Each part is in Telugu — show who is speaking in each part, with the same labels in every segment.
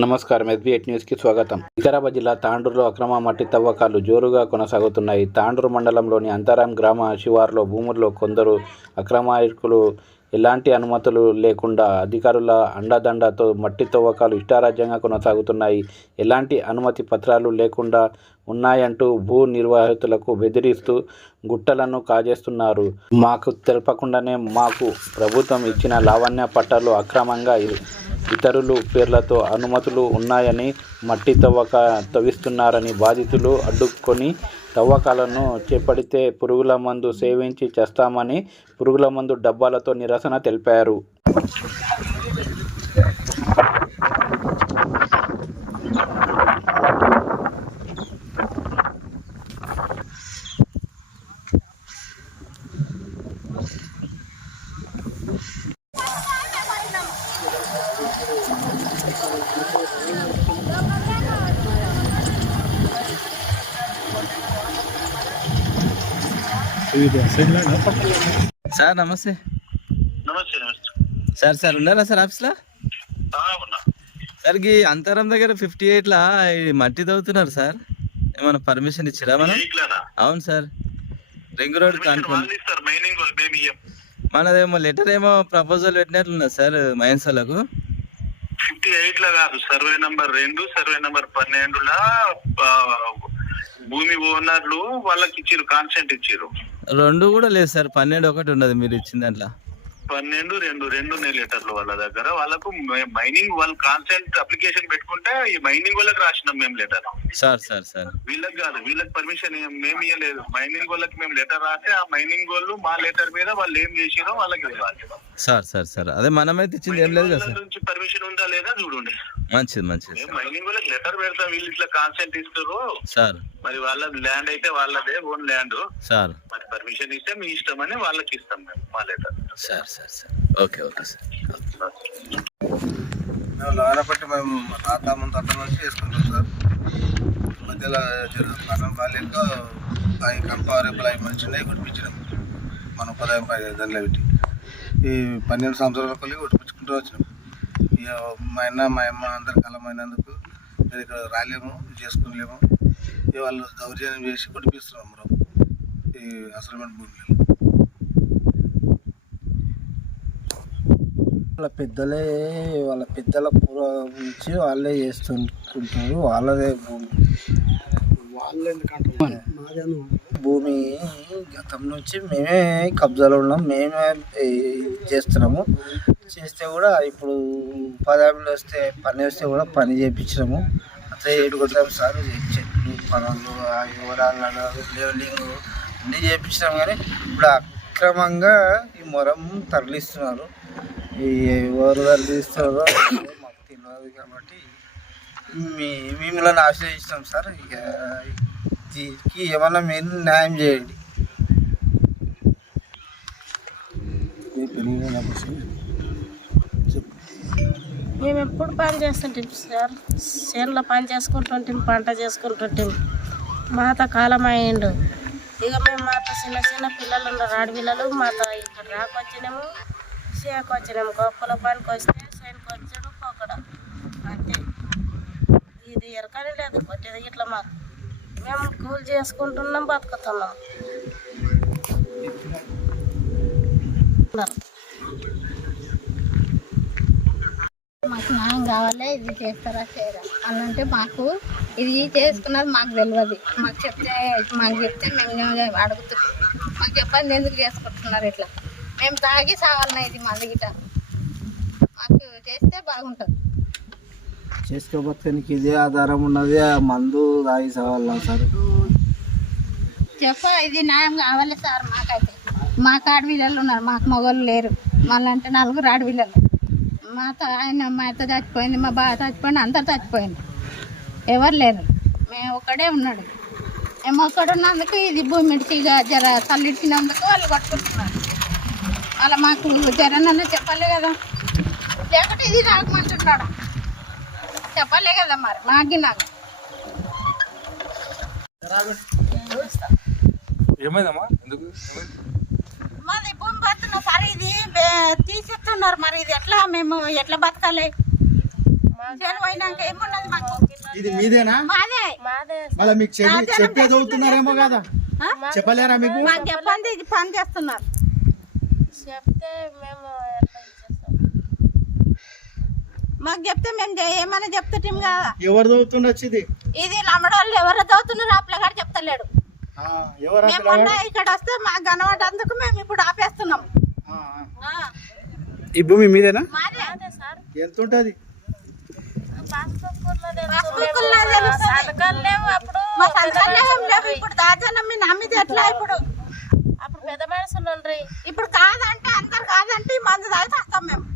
Speaker 1: నమస్కారం. ఎస్బీఎట్ న్యూస్కి స్వాగతం. వికారాబాద్ జిల్లా తాండూరులో అక్రమ మట్టి తవ్వకాలు జోరుగా కొనసాగుతున్నాయి. తాండూరు మండలంలోని అంతరాం గ్రామ శివార్లో భూముల్లో కొందరు అక్రమాయకులు ఎలాంటి అనుమతులు లేకుండా అధికారుల అండదండతో మట్టి తవ్వకాలు ఇష్టారాజ్యంగా కొనసాగుతున్నాయి. ఎలాంటి అనుమతి పత్రాలు లేకుండా ఉన్నాయంటూ భూ నిర్వాహితులకు బెదిరిస్తూ గుట్టలను కాజేస్తున్నారు. మాకు తెలపకుండానే మాకు ప్రభుత్వం ఇచ్చిన లావణ్య పట్టాలు అక్రమంగా ఇ- ఇతరులు పేర్లతో అనుమతులు ఉన్నాయని మట్టి తవ్వక తవ్విస్తున్నారని బాధితులు అడ్డుకొని తవ్వకాలను చేపడితే పురుగుల మందు సేవించి చేస్తామని పురుగుల మందు డబ్బాలతో నిరసన తెలిపారు.
Speaker 2: సార్ నమస్తే. సార్ సార్ ఉన్నారా సార్ ఆఫీస్లో? ఈ అంతరం దగ్గర ఫిఫ్టీ ఎయిట్లా మట్టి తవ్వుతున్నారు సార్. ఏమైనా పర్మిషన్ ఇచ్చిరా మనం? అవును సార్. రింగ్ రోడ్ మనదేమో లెటర్ ఏమో ప్రపోజల్ పెట్టినట్లున్నది సార్ మైన్స్ వాళ్ళకు
Speaker 3: ఫిఫ్టీ ఎయిట్లో కాదు సర్వే నంబర్ రెండు సర్వే నంబర్ పన్నెండులా భూమి ఓనర్లు వాళ్ళకి ఇచ్చిర్రు కాన్సెంట్ ఇచ్చారు
Speaker 2: రెండు కూడా లేదు సార్ పన్నెండు ఒకటి ఉన్నది మీరు ఇచ్చిన దాంట్లో.
Speaker 3: పన్నెండు రెండు రెండు ఉన్నాయి లెటర్లు వాళ్ళ దగ్గర. వాళ్ళకు మైనింగ్ వాళ్ళు కాన్సెంట్ అప్లికేషన్ పెట్టుకుంటే ఈ మైనింగ్ వాళ్ళకి రాసినాం మేము లెటర్
Speaker 2: సార్ సార్ సార్.
Speaker 3: వీళ్ళకి కాదు వీళ్ళకి పర్మిషన్ మేము ఇవ్వలేదు మైనింగ్ వాళ్ళకి మేము లెటర్ రాస్తే ఆ మైనింగ్ వాళ్ళు మా లెటర్ మీద వాళ్ళు ఏం చేసిరో వాళ్ళకి ఇవ్వాలి.
Speaker 2: Sir sir sir. అదే మనమైతే ఇచ్చింది ఏం లేదు కదా
Speaker 3: నుంచి పర్మిషన్ ఉందా లేదా చూడండి.
Speaker 2: మంచిది మంచిది
Speaker 3: లెటర్ పెడతాం వీళ్ళు ఇట్లా కాన్సెంట్ ఇస్తారు
Speaker 2: సార్.
Speaker 3: మరి వాళ్ళ ల్యాండ్ అయితే వాళ్ళదే ఓన్ ల్యాండ్
Speaker 2: సార్.
Speaker 3: మరి పర్మిషన్ ఇస్తే మీ ఇష్టం అని వాళ్ళకి ఇస్తాం మేము మా letter
Speaker 2: sir sir sir. Okay okay sir.
Speaker 4: మేము లానపట్టి మేము తాత ముందు నుంచి చేసుకుంటాం సార్. మధ్యలో మనం బాలేక అవి కంపారేబుల్ అవి మంచిగా కొట్టించినాం మనం పదహారు పది దానిలో పెట్టి. ఈ పన్నెండు సంవత్సరాల కొద్ది కొట్టించుకుంటూ వచ్చినాం. మా అన్న మా అమ్మ అందరు కలమైనందుకు మేము ఇక్కడ రాలేము చేసుకోలేము వాళ్ళు దౌర్జన్యం చేసి కొట్టిపిస్తున్నాం మనం ఈ అసలమైన భూమిలో.
Speaker 5: వాళ్ళ పెద్దలే వాళ్ళ పెద్దల పూర్వ నుంచి వాళ్ళే చేస్తుంటారు వాళ్ళదే భూమి. భూమి గతం నుంచి మేమే కబ్జాలో ఉన్నాం మేమే ఈ చేస్తున్నాము. చేస్తే కూడా ఇప్పుడు పదాములు వస్తే పని వస్తే కూడా పని చేయించినాము అట్లా ఏడు కొట్టాం సార్ చెట్లు పనులు వివరాలు లెవెలింగ్ అన్నీ చేయించినాం కానీ ఇప్పుడు అక్రమంగా ఈ మొరం తరలిస్తున్నారు. ఈ ఎవరు తరలిస్తున్నారో మాకు తెలియదు కాబట్టి మీ మిమ్మల్ని ఆశ్రయిస్తాం సార్. ఇక దీనికి ఏమన్నా మీరు న్యాయం చేయండి.
Speaker 6: మేము ఎప్పుడు పని చేస్తుంటాం సార్. చేనులో పని చేసుకుంటుంటాం పంట చేసుకుంటుంటాం మాత కాలం అయ్యిండు. ఇక మేము మాత చిన్న చిన్న పిల్లలు ఉన్నారు ఆడపిల్లలు మాత ఇక్కడ రాకొచ్చినాము చేకు వచ్చినాము. గొప్పల పనికి వస్తే చేనుకు వచ్చాడు పోకడ. అంతే. ఇది ఎరకని లేదు కొట్టేది ఇట్లా మాకు. మేము కూలి చేసుకుంటున్నాం బతుకుతున్నాం
Speaker 7: మాకు న్యాయం కావాలి ఇది చేస్తారా చేయరా? అని అంటే మాకు ఇది చేసుకున్నది మాకు తెలియదు మాకు చెప్తే మాకు చెప్తే మేము అడుగుతున్నాం మాకు చెప్పండి ఎందుకు చేసుకుంటున్నారు ఇట్లా? మేము తాగి సావాలన్నా ఇది మళ్ళీ గిట మాకు చేస్తే బాగుంటుంది.
Speaker 5: చేసుకోబోతానికి ఇదే ఆధారం ఉన్నది ఆ మందు తాగి సావాలా సార్?
Speaker 7: చెప్ప ఇది న్యాయం కావాలి సార్ మాకైతే. మాకు ఆడపిల్లలు ఉన్నారు మాకు మగవాళ్ళు లేరు. మళ్ళీ అంటే నలుగురు ఆడపిల్లలు మా ఆయన మా అత్త చచ్చిపోయింది మా బావ చచ్చిపోయింది అందరు చచ్చిపోయింది. ఎవరు లేరు. మేము ఒక్కడే ఉన్నాడు. మేము ఒక్కడున్నందుకు ఇది భూమి ఇడిచిగా జర తల్లిచ్చినందుకు వాళ్ళు కొట్టుకుంటున్నారు. అలా మాకు జరనన్నా చెప్పాలి కదా. లేకుంటే ఇది రాకమంటున్నాడు. చెప్పాలి కదా మరి మాకి నాకు
Speaker 2: ఏమైందమ్మా? ఎందుకు?
Speaker 7: మాది భూమి బతున్నా సార్ ఇది తీసిస్తున్నారు మరి ఇది. ఎట్లా మేము ఎట్లా బతకాలి?
Speaker 6: మా
Speaker 7: చేను పోయినాక ఏమున్నది మాకు?
Speaker 8: ఇది మీదేనా?
Speaker 7: మాదే.
Speaker 6: మాదే
Speaker 8: మళ్ళీ మీకు చెప్పి చెప్పే చదువుతున్నారేమో కదా? చెప్పలేరా మీకు?
Speaker 7: మాకు చెప్పండి ఇది పని చేస్తున్నారు.
Speaker 6: చెప్తే మేము
Speaker 7: మాకు చెప్తే మేము ఏమైనా చెప్తాం కదా?
Speaker 8: ఎవరు చదువుతుండొచ్చు ఇది?
Speaker 7: ఇది నమ్మడోళ్ళు ఎవరు చదువుతున్నారు? ఆ పిల్లగాడు చెప్తలేడు. మేము? మొన్న ఇక్కడ వస్తే మాకు కనబడేందుకు మేము ఇప్పుడు ఆపేస్తున్నాం.
Speaker 8: ఆ, ఆ.
Speaker 7: ఆ,
Speaker 1: ఈ భూమి మీదేనా?
Speaker 7: మాదే.
Speaker 8: ఎంత ఉంటది?
Speaker 7: ఇప్పుడు దాచానం మీ నమ్మిది ఎట్లా ఇప్పుడు?
Speaker 6: అప్పుడు పెద్ద మనుషులు ఉండ్రి
Speaker 7: ఇప్పుడు కాదంటే అందరు కాదంటే మందు వస్తాం మేము.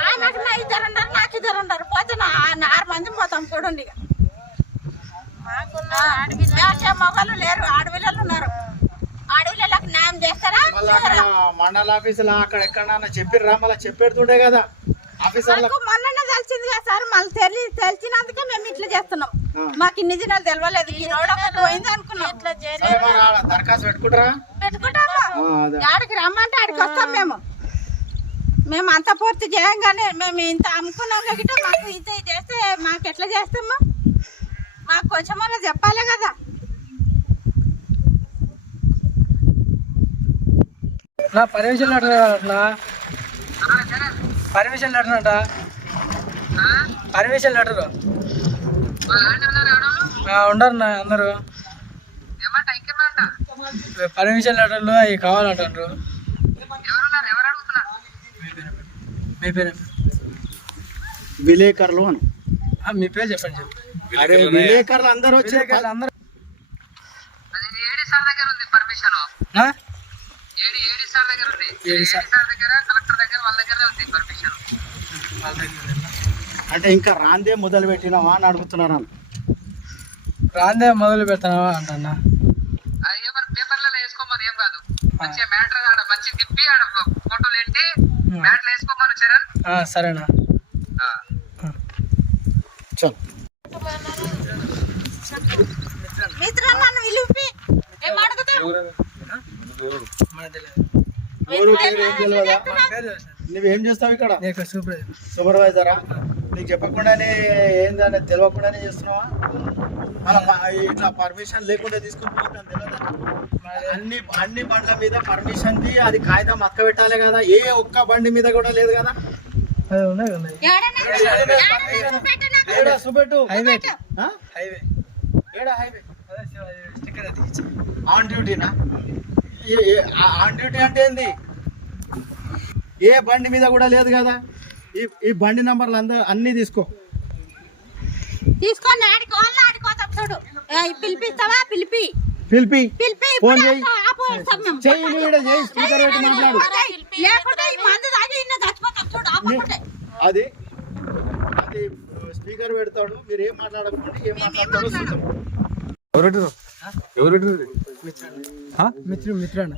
Speaker 7: ఆయనకు నా ఇద్దరు ఉన్నారు నాకు ఇద్దరు ఉన్నారు. పోతే ఆరు మంది పోతాం చూడండి ఇక. మొగలు లేరు ఆడపిల్లలు ఉన్నారు. ఆడపిల్లలకు న్యాయం చేస్తారా?
Speaker 8: మండల ఆఫీసులో అక్కడ ఎక్కడ చెప్పిర్రా? మళ్ళీ చెప్పేడుతుండే కదా. ఆఫీసర్లకు
Speaker 7: మాకు మొన్ననే తెలిసింది కదా సార్ మళ్ళీ తెలి తెలిసినందుకే మేము ఇట్లా చేస్తున్నాం. మాకు ఇన్ని దినాలు తెలియలేదు ఈ రోడ్ ఒకటి పోయింది అనుకున్నాం. ఇట్లా
Speaker 8: దరఖాస్తు పెట్టుకుంటారా?
Speaker 7: పెట్టుకుంటాము. ఆడికి రమ్మంటే ఆడికి వస్తాం మేము. మేము అంత పూర్తి చేయంగానే మేము ఇంత అమ్ముకున్నాం కాబట్టి మాకు ఇంత చేస్తే మాకు ఎట్లా చేస్తాము? మాకు కొంచెం అలా చెప్పాలి కదా.
Speaker 9: నా పర్మిషన్ లెటర్ అట్లా? పర్మిషన్ లెటర్ అంట. పర్మిషన్ లెటర్ ఉండరు నా అందరూ. పర్మిషన్ లెటర్లు అవి కావాలంటారు మీ పేరు?
Speaker 8: విలేకరులు అని.
Speaker 9: ఆ, మీ పేరు చెప్పండి చెప్పండి.
Speaker 8: విలేకరులు అందరూ వచ్చి
Speaker 9: విలేకరులు అందరూ ఆ? ఏడి సార్ వాళ్ళ దగ్గర ఉందా?
Speaker 8: అంటే ఇంకా రాందే మొదలు పెట్టినావా అని అడుగుతున్నారు వాళ్ళు.
Speaker 9: రాందే మొదలు పెడతావా అంటన్నా? సరేనా
Speaker 8: చల్
Speaker 7: ఏం అడుగుతావు
Speaker 9: మనకు తెలియదు
Speaker 8: ఎవరు పేరు ఏం తెలియదా
Speaker 9: మన పేరు తెలుసు.
Speaker 8: నువ్వేం చేస్తావు ఇక్కడ?
Speaker 9: నీకు సూపర్
Speaker 8: సూపర్వైజరా నీకు చెప్పకుండానే ఏందని తెలియకుండానే చేస్తున్నావా? ఇట్లా పర్మిషన్ లేకుండా తీసుకుని పోతాను తెలియదా అన్ని అన్ని బండ్ల మీద పర్మిషన్ ది అది కాగితం అక్క పెట్టాలి కదా. ఏ ఒక్క బండి మీద కూడా లేదు కదా? ఏడా
Speaker 9: హైవే? హైవే.
Speaker 8: ఏడా హైవే?
Speaker 9: స్టిక్కర్ అది.
Speaker 8: ఆన్ డ్యూటీనా? ఆన్ డ్యూటీ అంటే ఏంది? ఏ బండి మీద కూడా లేదు కదా. ఈ ఈ బండి నంబర్లు అందరూ అన్నీ తీసుకో.
Speaker 7: తీసుకొని ఆడికి వాళ్ళు పిలిపిస్తావా? పిలిపి.
Speaker 8: పిలిపి.
Speaker 7: పిలిపి
Speaker 8: ఫోన్
Speaker 7: ఇప్పుడు
Speaker 8: చేయి.
Speaker 7: ఆపు వేస్తాం మేము.
Speaker 8: చెయ్యి నువ్వు ఈడ చెయ్యి స్పీకర్ పెట్టి మాట్లాడు.
Speaker 7: లేకుంటే ఈ మందు తాగి ఇన్న చచ్చిపోతాం చూడు. ఆపకుంటే.
Speaker 8: అది. అది స్పీకర్ పెడతాడు మీరు ఏం మాట్లాడకండి ఏం మాట్లాడతాడో చూద్దాం.
Speaker 9: మిత్రుడు మిత్రుడు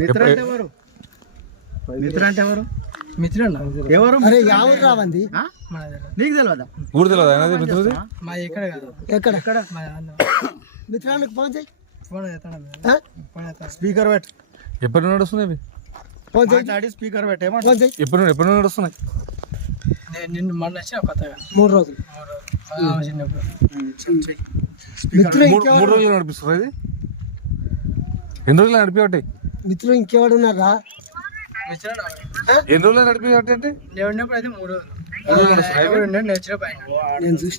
Speaker 8: మిత్ర అంటే ఎవరు? మిత్ర అంటే ఎవరు ఎవరు? అరే ఎవరు రావంది?
Speaker 9: మన దగ్గర.
Speaker 8: నీకు తెలియదా
Speaker 10: ఊరు తెలియదు అనేది మిత్రుది
Speaker 9: మా ఇక్కడ కాదు.
Speaker 8: ఎక్కడ? మిత్రానికి ఫోన్ చేయి.
Speaker 9: ఫోన్
Speaker 8: స్పీకర్ పెట్టు.
Speaker 10: ఎప్పటి నుండి?
Speaker 8: ఫోన్ మాట్లాడి స్పీకర్
Speaker 10: ఎప్పటి నుండి ఎప్పటి నుండి నడుస్తున్నాయి?
Speaker 9: నేను నిన్ను మొన్న వచ్చిన కొత్తగా
Speaker 8: మూడు రోజులు.
Speaker 9: మూడు రోజులు. ఆ, చిన్నప్పుడు.
Speaker 10: మూడు మూడు రోజులు నడిపిస్తారు ఇది? ఎన్ని రోజులు నడిపి
Speaker 8: మిత్రులు ఇంకెవడు ఉన్నారా?
Speaker 9: మిత్రుడు
Speaker 10: ఎన్ని రోజులు నడిపి అంటే?
Speaker 9: నేను ఉన్నప్పుడు అయితే మూడు రోజులు. హైవే ఉండే నేను వచ్చిన పైన.
Speaker 8: నేను చూసి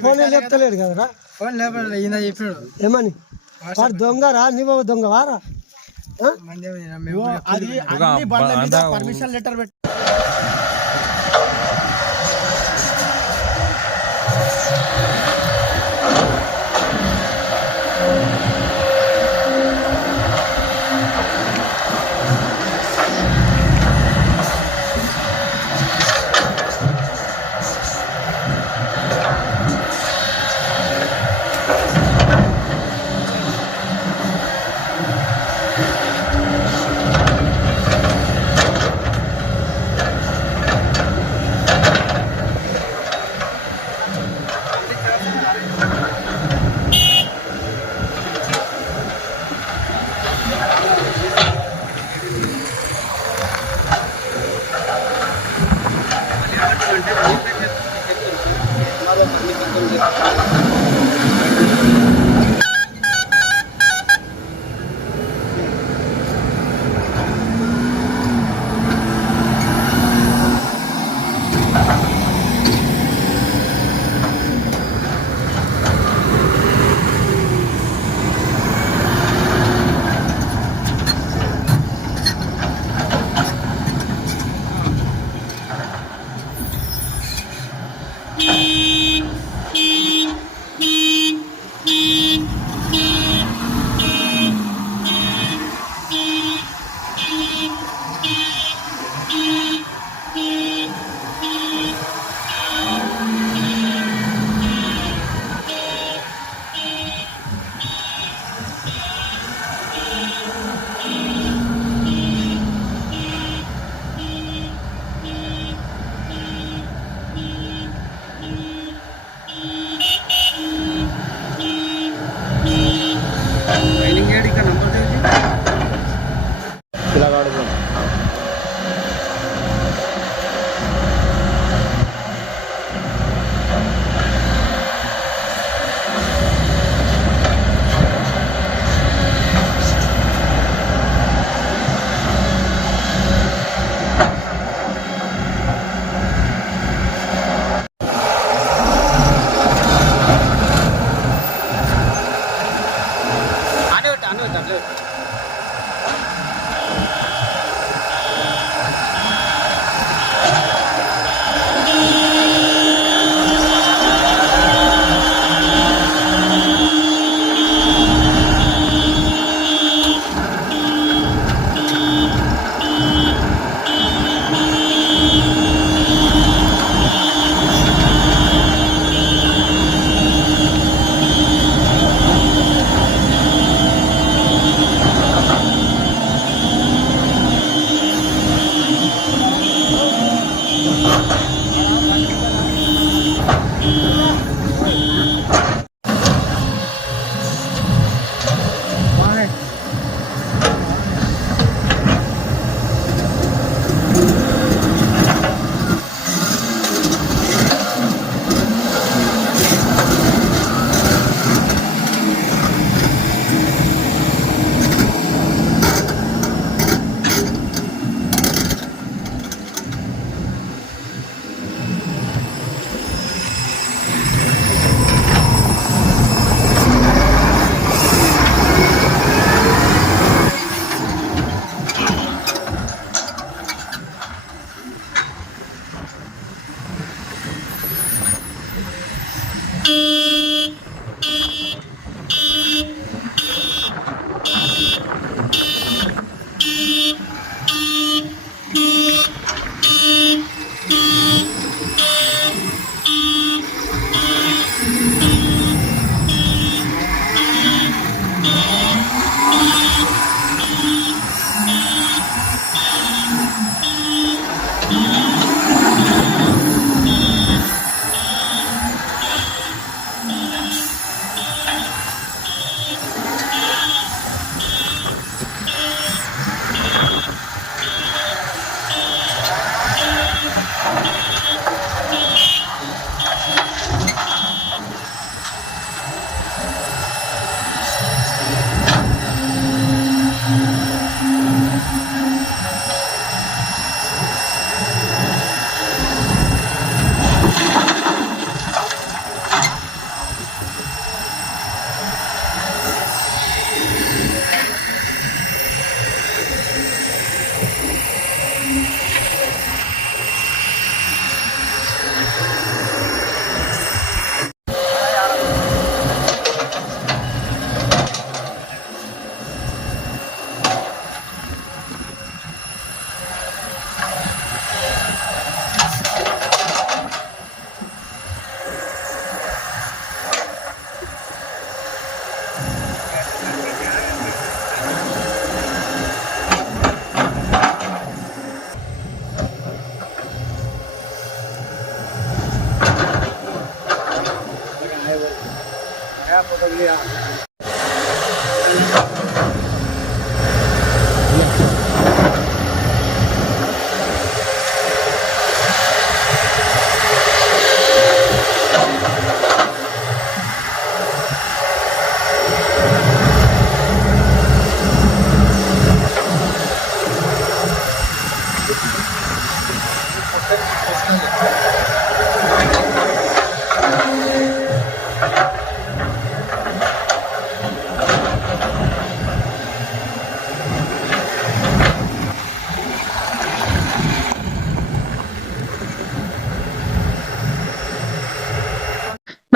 Speaker 8: ఫోన్ చెప్తలేడు కదరా.
Speaker 9: ఫోన్ లేకపోతే ఈయన చెప్పాడు.
Speaker 8: ఏమని? వాడు దొంగరా?
Speaker 9: మేము
Speaker 8: అది అన్ని బండ్ల మీద పర్మిషన్ లెటర్ పెట్టి. Yeah.